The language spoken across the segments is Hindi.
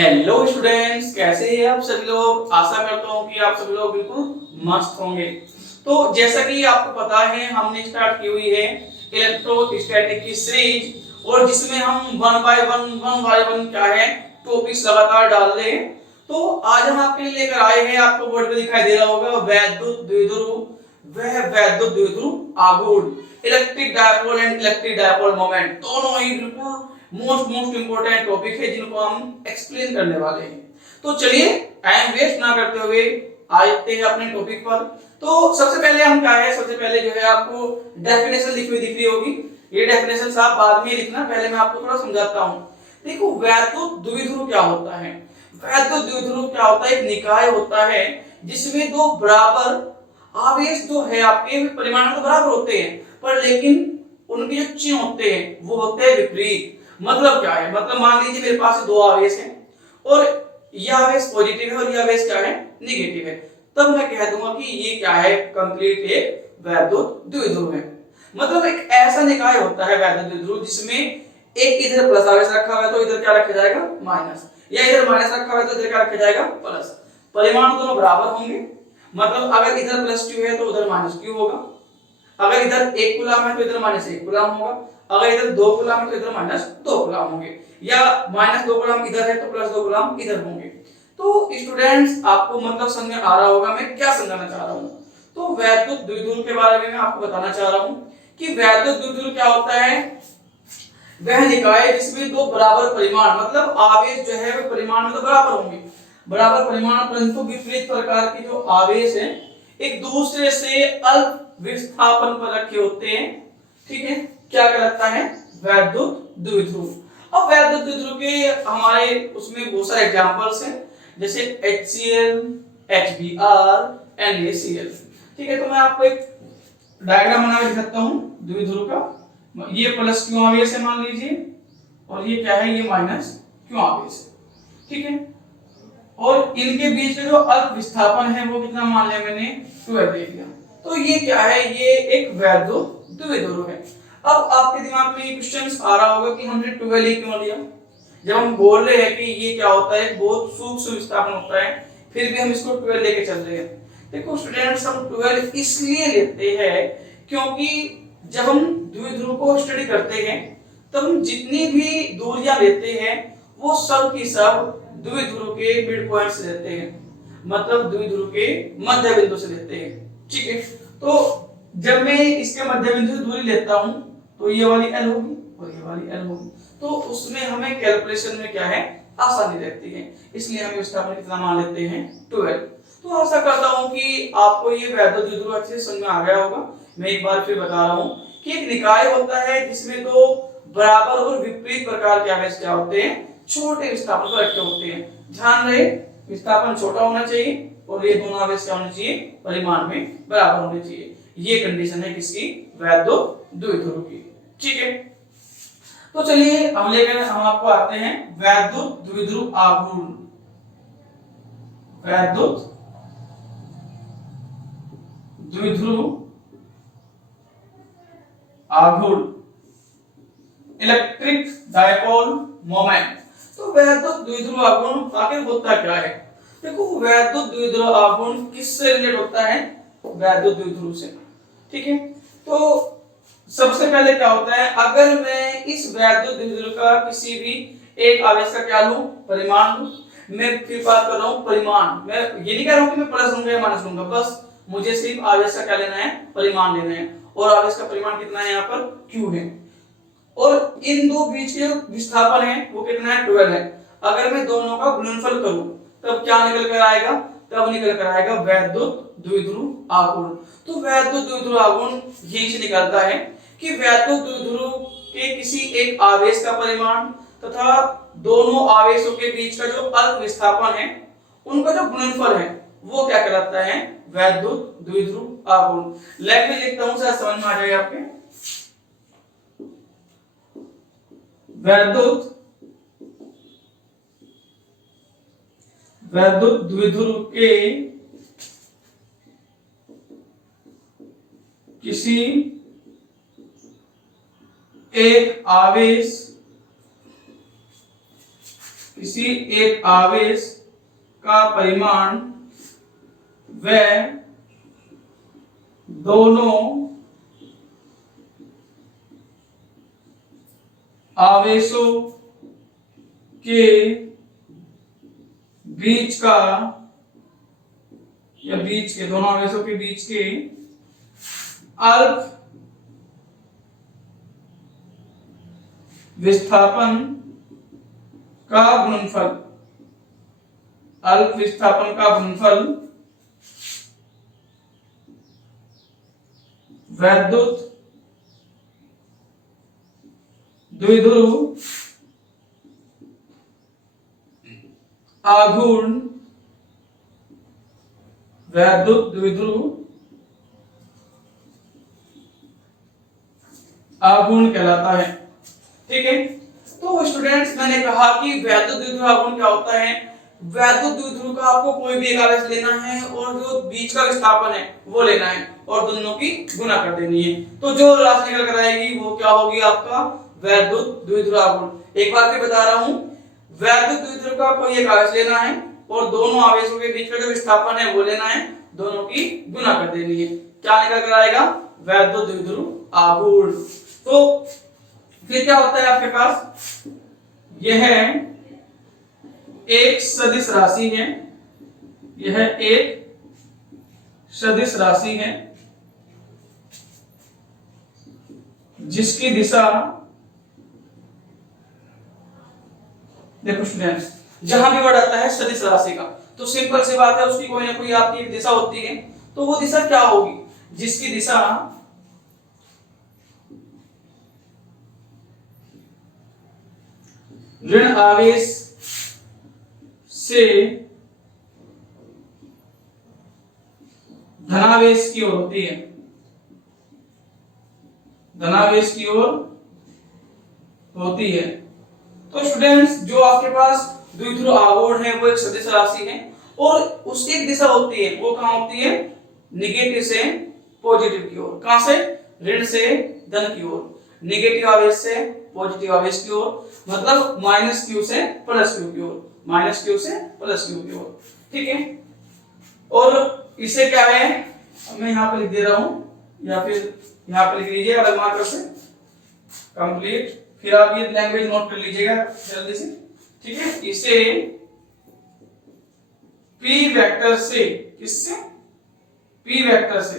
हेलो स्टूडेंट्स, कैसे हैं आप सभी लोग। आशा करता हूँ कि आप सभी लोग बिल्कुल मस्त होंगे। तो जैसा कि आपको पता है, हमने स्टार्ट की हुई है इलेक्ट्रोस्टैटिक की सीरीज, और जिसमें हम वन बाय वन क्या है टॉपिक्स लगातार डाल रहे हैं। तो आज हम आपके लिए लेकर आए हैं, आपको बोर्ड पे दिखाई दे रहा होगा, वैद्युत द्विध्रुव वह वैद्युत द्विध्रुव आघूर्ण, electric dipole and electric dipole moment, दोनों ही बिल्कुल मोस्ट इंपोर्टेंट टॉपिक है जिनको हम एक्सप्लेन करने वाले हैं। तो चलिए टाइम वेस्ट ना करते हुए आते हैं अपने टॉपिक पर। तो सबसे पहले हम क्या है, सबसे पहले जो है आपको डेफिनेशन लिखी हुई दिख रही होगी। ये डेफिनेशन आप बाद में लिखना, पहले मैं आपको थोड़ा समझाता हूँ। देखो, वैद्युत द्विध्रुव क्या होता है। वैद्युत द्विध्रुव क्या होता है, एक निकाय होता है जिसमें दो बराबर आवेश जो है आपके परिमाण तो बराबर होते हैं, पर लेकिन उनके जो चिन्ह होते हैं वो होते हैं विपरीत। मतलब क्या है, मतलब मान लीजिए मेरे पास दो आवेश हैं और यह आवेश पॉजिटिव है और यह आवेश क्या है, निगेटिव है। तब मैं कह दूंगा कि ये क्या है, कंप्लीट एक वैद्युत द्विध्रुव है। मतलब एक ऐसा निकाय होता है वैद्युत द्विध्रुव जिसमें एक इधर प्लस आवेश रखा हुआ है तो इधर क्या रखा जाएगा, माइनस, या इधर माइनस रखा हुआ है तो इधर क्या रखा जाएगा, प्लस। परिमाण दोनों बराबर होंगे। मतलब अगर इधर प्लस क्यू है तो उधर माइनस क्यू होगा। अगर इधर 1 कूलम है तो इधर माइनस 1 कूलम होगा। अगर इधर 2 कूलम है तो इधर माइनस 2 कूलम होंगे, या माइनस 2 कूलम इधर है तो प्लस 2 कूलम इधर होंगे। तो स्टूडेंट्स, आपको मतलब समझ में आ रहा होगा मैं क्या समझाना चाह रहा हूं। तो वैद्युत द्विध्रुव के बारे में मैं आपको बताना चाह रहा हूं कि वैद्युत द्विध्रुव क्या होता है। वह निकाय जिसमें दो बराबर परिमाण, मतलब आवेश जो है वो परिमाण में तो बराबर होंगे, बराबर परिमाण, परंतु विपरीत प्रकार के जो आवेश हैं एक दूसरे से अल्प विस्थापन पर रखे होते हैं। ठीक है, क्या कहलाता है, वैद्युत द्विध्रुव। अब वैद्युत द्विध्रुव के हमारे उसमें बहुत सारे एग्जांपल्स हैं, जैसे HCl, HBr, NaCl। ठीक है, तो मैं आपको एक डायग्राम बना के दिखाता सकता हूं द्विध्रुव का। ये प्लस क्यू आवेश है मान लीजिए, और ये क्या है, ये माइनस क्यू आवेश है। ठीक है, और इनके बीच में जो अल्प विस्थापन है वो कितना मान लिया मैंने, 12 दे दिया। तो ये क्या है, ये एक वैद्युत द्विध्रुव है। अब आपके दिमाग में ये क्वेश्चन आ रहा होगा कि हमने 12 ही क्यों लिया, जब हम बोल रहे हैं कि ये क्या होता है, बहुत सूक्ष्म विस्थापन होता है, फिर भी हम इसको 12 लेके चल रहे हैं। देखो स्टूडेंट्स, हम 12 इसलिए लेते हैं क्योंकि जब हम द्विध्रुव को स्टडी करते हैं तब हम जितनी भी दूरियां लेते हैं वो सब की सब द्विध्रुव के मिड पॉइंट से लेते हैं, मतलब द्विध्रुव के मध्य बिंदु से लेते हैं। ठीक है, तो जब मैं इसके मध्य बिंदु से दूरी लेता हूं तो ये वाली L होगी और ये वाली L होगी, तो उसमें हमें कैलकुलेशन में क्या है, आसानी रहती है, इसलिए हम विस्थापन कितना मान लेते हैं, 12। तो आशा करता हूं कि आपको ये वैद्युत द्विध्रुव अच्छे से समझ में आ गया होगा। मैं एक बार फिर बता रहा हूं कि एक निकाय होता है जिसमें दो बराबर और विपरीत प्रकार के आवेश क्या होते हैं, छोटे विस्थापन पर रखे होते हैं। ध्यान रहे, विस्थापन छोटा होना चाहिए और ये दोनों आवेश क्या होने चाहिए, परिमाण में बराबर होने चाहिए। ये कंडीशन है किसकी, वैद्युत द्विध्रुव की। ठीक है, तो चलिए हम आपको आते हैं वैद्युत द्विध्रुव आघूर्ण। वैद्युत द्विध्रुव आघूर्ण, इलेक्ट्रिक डायपोल मोमेंट। तो वैद्युत द्विध्रुव आघूर्ण आखिर होता क्या है। देखो, वैद्युत द्विध्रुव आघूर्ण किससे रिलेट होता है, वैद्युत द्विध्रुव से। ठीक है, तो सबसे पहले क्या होता है, अगर मैं इस वैद्युत द्विध्रुव का किसी भी एक आवेश का क्या लूं, परिमाण लूं। मैं फिर बात कर रहा हूं परिमाण, मैं ये नहीं कह रहा हूं कि मैं प्लस लूंगा या माइनस लूंगा, बस मुझे सिर्फ आवेश का क्या लेना है, परिमाण लेना है, और आवेश का परिमाण कितना है, यहाँ पर Q है, और इन दो बीच के विस्थापन है वो कितना है, 12 है। अगर मैं दोनों का गुणनफल करूं तब क्या निकल कर आएगा, तब निकल कर आएगा वैद्युत द्विध्रुव आघूर्ण। तो वैद्युत द्विध्रुव आघूर्ण यही से निकलता है कि वैद्युत द्विध्रुव के किसी एक आवेश का परिमाण तथा दोनों आवेशों के बीच का जो अल्प विस्थापन है उनका जो गुणनफल है वो क्या कहलाता है, वैद्युत द्विध्रुव आघूर्ण। लेट में लिखता हूं, शायद समझ में आ जाएगा आपके। वैद्युत द्विध्रुव के किसी एक आवेश किसी एक आवेश का परिमाण व दोनों आवेशों के बीच का या बीच के दोनों आवेशों के बीच के अल्प विस्थापन का गुणनफल, अल्प विस्थापन का गुणनफल वैद्युत द्विध्रुव आघूर्ण, वैद्युत द्विध्रुव आघूर्ण कहलाता है। ठीक है, तो स्टूडेंट्स मैंने कहा कि वैद्युत द्विध्रुव आघूर्ण क्या होता है। वैद्युत द्विध्रुव का आपको कोई भी एक आवेश लेना है और जो बीच का विस्थापन है वो लेना है और दोनों की गुणा कर देनी है, तो जो राशि निकल कर आएगी वो क्या होगी, आपका वैद्युत द्विध्रुव आघूर्ण। एक बार फिर बता रहा हूं, वैद्युत द्विध्रुव का कोई एक आवेश लेना है और दोनों आवेशों के बीच का जो विस्थापन है वो लेना है, दोनों की गुणा कर देनी है, क्या निकल कर आएगा, वैद्युत द्विध्रुव आघूर्ण। तो फिर क्या होता है आपके पास, यह एक सदिश राशि है, यह एक सदिश राशि है जिसकी दिशा, देखो स्टूडेंट्स, जहां भी वर्ड आता है सदिश राशि का तो सिंपल सी बात है उसकी कोई ना कोई आपकी एक दिशा होती है, तो वो दिशा क्या होगी, जिसकी दिशा ऋण आवेश से धनावेश की ओर होती है, धनावेश की ओर होती है। तो स्टूडेंट्स जो आपके पास द्विध्रुव आघूर्ण है वो एक सदिश राशि है और उसकी एक दिशा होती है, वो कहां होती है, निगेटिव से पॉजिटिव की ओर, कहां से, ऋण से धन की ओर, निगेटिव आवेश से पॉजिटिव आवेश की ओर, मतलब -q से +q की ओर, -q से +q की ओर। ठीक है, और इसे क्या है, मैं यहां पर लिख दे रहा हूं या फिर यहां पर लिख लीजिए अलग मार्कर से, कंप्लीट, फिर आप ये लैंग्वेज नोट कर लीजिएगा जल्दी से। ठीक है, इसे p वेक्टर से, किससे, p वेक्टर से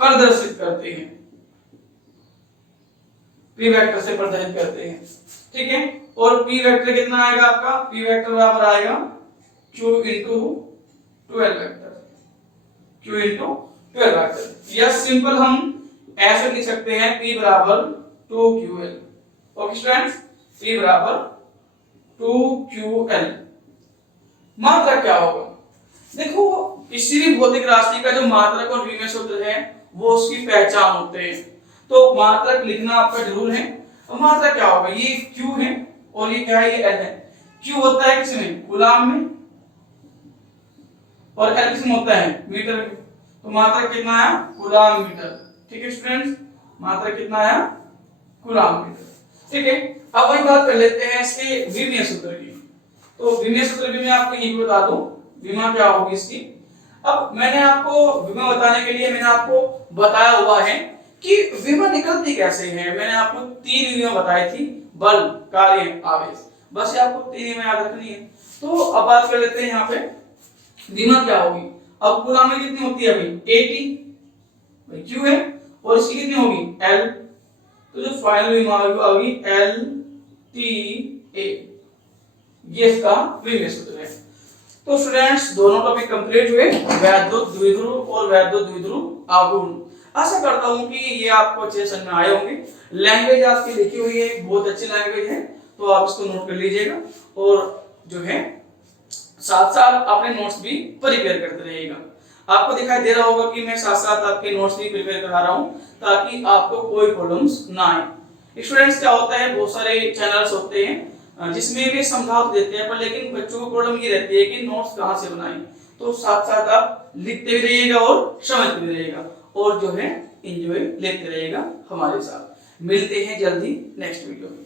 प्रदर्शित करते हैं, p वेक्टर से प्रदर्शित करते हैं। ठीक है, और p वेक्टर कितना आएगा आपका, p वेक्टर बराबर आएगा q into 12 vector, q into 12 vector, या सिंपल हम ऐसे लिख सकते हैं p बराबर 2ql। ओके स्टूडेंट्स, p बराबर 2ql। मात्रक क्या होगा, देखो किसी भी भौतिक राशि का जो मात्रक और विमेय सूत्र है वो उसकी पहचान होते हैं, तो मात्रक लिखना आपका जरूर है। तो मात्रक क्या होगा, ये q है और ये क्या है, ये l है। q होता है किसमें, कूलाम में, और l किसमें होता है, मीटर में, तो मात्रक कितना आया, कूलाम मीटर। ठीक है स्टूडेंट्स, मात्रक कितना आया, कूलाम मीटर। ठीक है, अब वही बात कर लेते हैं इसके विमेय सूत्र की। तो विमेय सूत्र भी मैं आपको यही बता दूं, विमा क्या होगी इसकी। अब मैंने आपको विमा बताने के लिए मैंने आपको बताया हुआ है कि विमा निकलती कैसे है। मैंने आपको 3 विमा बताई थी, बल, कार्य, आवेश, बस ये आपको 3 विमा याद रखनी है। तो अब बात कर लेते हैं यहाँ पे विमा क्या होगी। अब कूलाम में कितनी होती है भाई, 80 भाई q है, और इसकी कितनी होगी, l, तो जो फाइनल विमा होगी LTA, ये इसका विमेय सूत्र है। तो स्टूडेंट्स दोनों टॉपिक कंप्लीट हुए, वैद्युत द्विध्रुव और वैद्युत द्विध्रुव आघूर्ण। आशा करता हूं कि ये आपको अच्छे समझ में आए होंगे। लैंग्वेज आपकी लिखी हुई है, बहुत अच्छी लैंग्वेज है, तो आप इसको नोट कर लीजिएगा और जो है साथ साथ अपने नोट्स भी प्रिपेयर करते रहिएगा। आपको दिखाई दे रहा होगा कि मैं साथ साथ आपके नोट्स भी प्रिपेयर करा रहा हूं ताकि आपको कोई प्रॉब्लम्स ना आए। स्टूडेंट्स क्या होता है, बहुत सारे चैनल्स होते हैं जिसमें भी समझा देते हैं, पर लेकिन बच्चों को प्रॉब्लम ये रहती है कि नोट्स कहां से बनाएं। तो साथ साथ आप लिखते भी रहिएगा और समझते भी रहिएगा और जो है एंजॉय लेते रहिएगा हमारे साथ। मिलते हैं जल्दी नेक्स्ट वीडियो में।